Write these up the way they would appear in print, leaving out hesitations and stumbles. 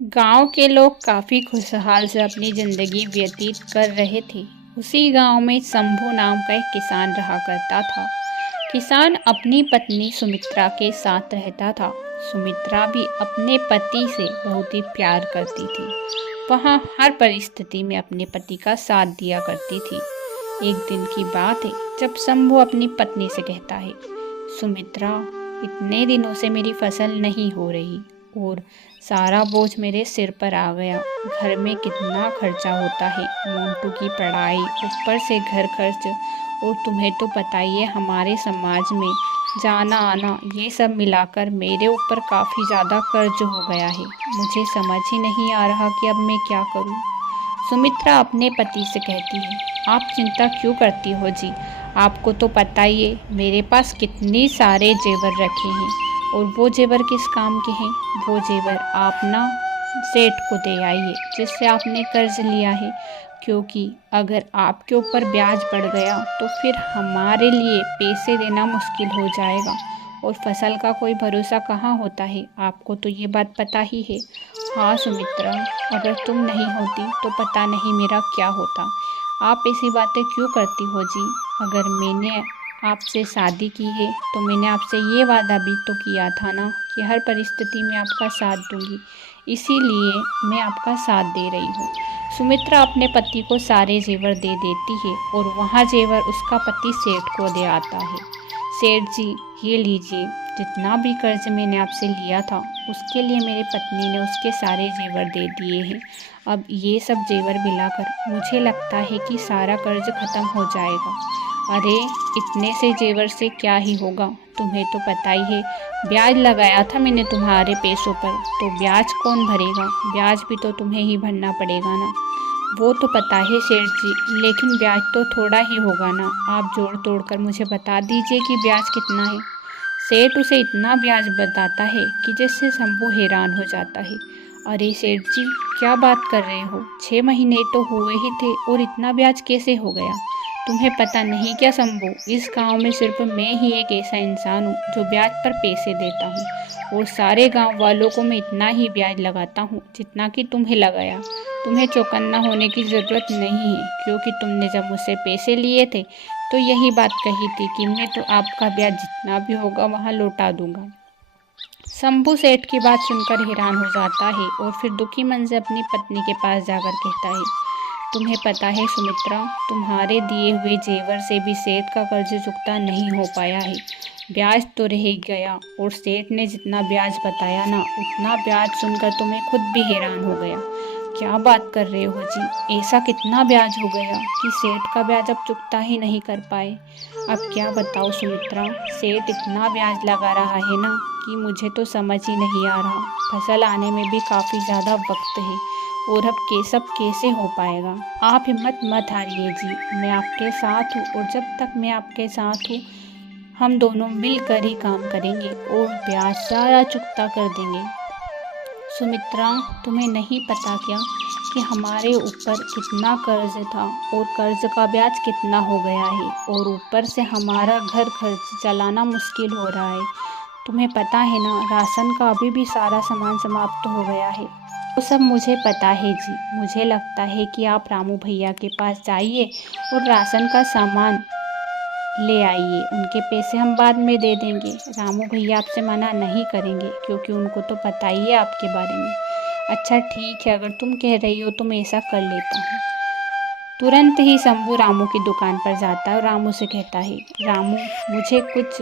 गांव के लोग काफी खुशहाल से अपनी जिंदगी व्यतीत कर रहे थे। उसी गांव में शंभू नाम का एक किसान रहा करता था। किसान अपनी पत्नी सुमित्रा के साथ रहता था। सुमित्रा भी अपने पति से बहुत ही प्यार करती थी। वह हर परिस्थिति में अपने पति का साथ दिया करती थी। एक दिन की बात है जब शंभू अपनी पत्नी से कहता है, सुमित्रा, इतने दिनों से मेरी फसल नहीं हो रही और सारा बोझ मेरे सिर पर आ गया। घर में कितना खर्चा होता है, मोंटू की पढ़ाई, ऊपर से घर खर्च, और तुम्हें तो पता ही है हमारे समाज में जाना आना, ये सब मिलाकर मेरे ऊपर काफ़ी ज़्यादा कर्ज हो गया है। मुझे समझ ही नहीं आ रहा कि अब मैं क्या करूं। सुमित्रा अपने पति से कहती है, आप चिंता क्यों करती हो जी? आपको तो पता ही है मेरे पास कितने सारे जेवर रखे हैं। और वो जेवर किस काम के हैं? वो जेवर आप ना सेठ को दे आइए जिससे आपने कर्ज लिया है, क्योंकि अगर आपके ऊपर ब्याज बढ़ गया तो फिर हमारे लिए पैसे देना मुश्किल हो जाएगा और फसल का कोई भरोसा कहाँ होता है। आपको तो ये बात पता ही है। हाँ सुमित्रा, अगर तुम नहीं होती तो पता नहीं मेरा क्या होता। आप ऐसी बातें क्यों करती हो जी? अगर मैंने आपसे शादी की है तो मैंने आपसे ये वादा भी तो किया था ना कि हर परिस्थिति में आपका साथ दूंगी, इसीलिए मैं आपका साथ दे रही हूँ। सुमित्रा अपने पति को सारे जेवर दे देती है और वहाँ जेवर उसका पति सेठ को दे आता है। सेठ जी, ये लीजिए, जितना भी कर्ज मैंने आपसे लिया था उसके लिए मेरे पत्नी ने उसके सारे जेवर दे दिए हैं। अब ये सब जेवर मिलाकर मुझे लगता है कि सारा कर्ज खत्म हो जाएगा। अरे, इतने से जेवर से क्या ही होगा, तुम्हें तो पता ही है ब्याज लगाया था मैंने तुम्हारे पैसों पर, तो ब्याज कौन भरेगा? ब्याज भी तो तुम्हें ही भरना पड़ेगा ना। वो तो पता है सेठ जी, लेकिन ब्याज तो थोड़ा ही होगा ना। आप जोड़ तोड़ कर मुझे बता दीजिए कि ब्याज कितना है। सेठ उसे इतना ब्याज बताता है कि जिससे शंभू हैरान हो जाता है। अरे सेठ जी, क्या बात कर रहे हो? 6 महीने तो हुए ही थे और इतना ब्याज कैसे हो गया? तुम्हें पता नहीं क्या शंभू, इस गांव में सिर्फ मैं ही एक ऐसा इंसान हूँ जो ब्याज पर पैसे देता हूँ और सारे गांव वालों को मैं इतना ही ब्याज लगाता हूँ जितना कि तुम्हें लगाया। तुम्हें चौकन्ना होने की ज़रूरत नहीं है, क्योंकि तुमने जब मुझसे पैसे लिए थे तो यही बात कही थी कि मैं तो आपका ब्याज जितना भी होगा वहाँ लौटा दूंगा। शंभू सेठ की बात सुनकर हैरान हो जाता है और फिर दुखी मन से अपनी पत्नी के पास जाकर कहता है, तुम्हें पता है सुमित्रा, तुम्हारे दिए हुए जेवर से भी सेठ का कर्ज चुकता नहीं हो पाया है। ब्याज तो रह गया और सेठ ने जितना ब्याज बताया ना, उतना ब्याज सुनकर तो मैं खुद भी हैरान हो गया। क्या बात कर रहे हो जी? ऐसा कितना ब्याज हो गया कि सेठ का ब्याज अब चुकता ही नहीं कर पाए? अब क्या बताओ सुमित्रा, सेठ इतना ब्याज लगा रहा है ना कि मुझे तो समझ ही नहीं आ रहा। फसल आने में भी काफ़ी ज़्यादा वक्त है और अब के सब कैसे हो पाएगा। आप हिम्मत मत हारिए जी, मैं आपके साथ हूँ और जब तक मैं आपके साथ हूँ हम दोनों मिलकर ही काम करेंगे और ब्याज सारा चुकता कर देंगे। सुमित्रा, तुम्हें नहीं पता क्या कि हमारे ऊपर कितना कर्ज था और कर्ज का ब्याज कितना हो गया है, और ऊपर से हमारा घर खर्च चलाना मुश्किल हो रहा है। तुम्हें पता है ना, राशन का अभी भी सारा सामान समाप्त हो गया है। वो सब मुझे पता है जी। मुझे लगता है कि आप रामू भैया के पास जाइए और राशन का सामान ले आइए। उनके पैसे हम बाद में दे देंगे। रामू भैया आपसे मना नहीं करेंगे, क्योंकि उनको तो पता ही है आपके बारे में। अच्छा ठीक है, अगर तुम कह रही हो तो मैं ऐसा कर लेता हूँ। तुरंत ही शंभू रामू की दुकान पर जाता है और रामू से कहता है, रामू, मुझे कुछ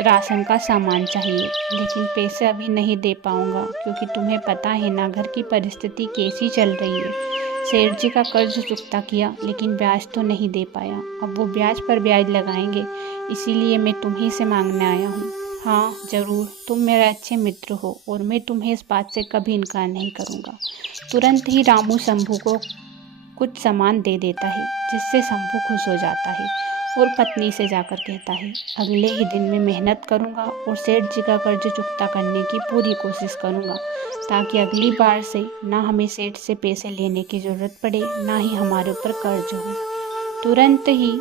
राशन का सामान चाहिए, लेकिन पैसे अभी नहीं दे पाऊँगा, क्योंकि तुम्हें पता है ना घर की परिस्थिति कैसी चल रही है। सेठ जी का कर्ज चुकता किया लेकिन ब्याज तो नहीं दे पाया। अब वो ब्याज पर ब्याज लगाएंगे, इसीलिए मैं तुम्ही से मांगने आया हूँ। हाँ ज़रूर, तुम मेरे अच्छे मित्र हो और मैं तुम्हें इस बात से कभी इनकार नहीं करूँगा। तुरंत ही रामू शंभू को कुछ सामान दे देता है, जिससे शंभू खुश हो जाता है और पत्नी से जाकर कहता है, अगले ही दिन मैं मेहनत करूँगा और सेठ जी का कर्ज चुकता करने की पूरी कोशिश करूँगा, ताकि अगली बार से ना हमें सेठ से पैसे लेने की ज़रूरत पड़े, ना ही हमारे ऊपर कर्ज हो। तुरंत ही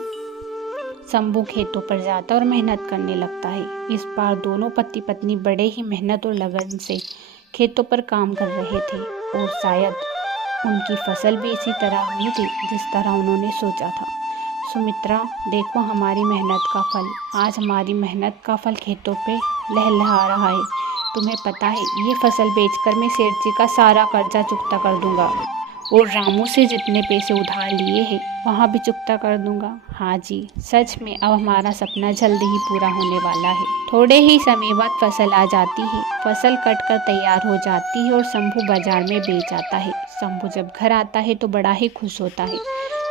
शंभू खेतों पर जाता और मेहनत करने लगता है। इस बार दोनों पति पत्नी बड़े ही मेहनत और लगन से खेतों पर काम कर रहे थे और शायद उनकी फसल भी इसी तरह हुई थी जिस तरह उन्होंने सोचा था। सुमित्रा, देखो हमारी मेहनत का फल। आज हमारी मेहनत का फल खेतों पे लहलहा रहा है। तुम्हें पता है, ये फसल बेचकर मैं सेठ जी का सारा कर्जा चुकता कर दूंगा और रामू से जितने पैसे उधार लिए हैं वहाँ भी चुकता कर दूंगा। हाँ जी, सच में अब हमारा सपना जल्द ही पूरा होने वाला है। थोड़े ही समय बाद फसल आ जाती है। फसल कट कर तैयार हो जाती है और शंभू बाजार में बेच आता है। शंभू जब घर आता है तो बड़ा ही खुश होता है।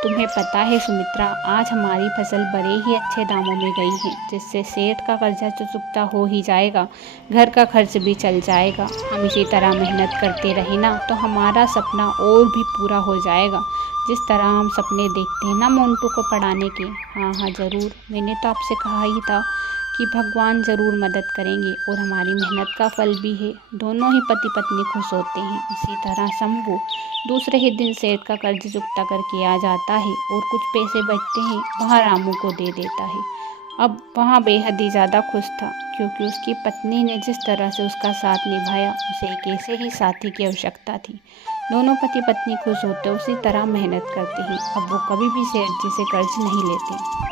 तुम्हें पता है सुमित्रा, आज हमारी फसल बड़े ही अच्छे दामों में गई है, जिससे सेठ का कर्जा तो चुकता हो ही जाएगा, घर का खर्च भी चल जाएगा। हम इसी तरह मेहनत करते रहे ना तो हमारा सपना और भी पूरा हो जाएगा, जिस तरह हम सपने देखते हैं ना मोंटू को पढ़ाने के। हाँ हाँ ज़रूर, मैंने तो आपसे कहा ही था कि भगवान ज़रूर मदद करेंगे और हमारी मेहनत का फल भी है। दोनों ही पति पत्नी खुश होते हैं। इसी तरह शंभू दूसरे ही दिन सेठ का कर्ज चुकता करके आ जाता है और कुछ पैसे बचते हैं वहाँ रामू को दे देता है। अब वहाँ बेहद ही ज़्यादा खुश था, क्योंकि उसकी पत्नी ने जिस तरह से उसका साथ निभाया उसे एक ऐसे ही साथी की आवश्यकता थी। दोनों पति पत्नी खुश होते उसी तरह मेहनत करते हैं। अब वो कभी भी सेठ जी से कर्ज नहीं लेते।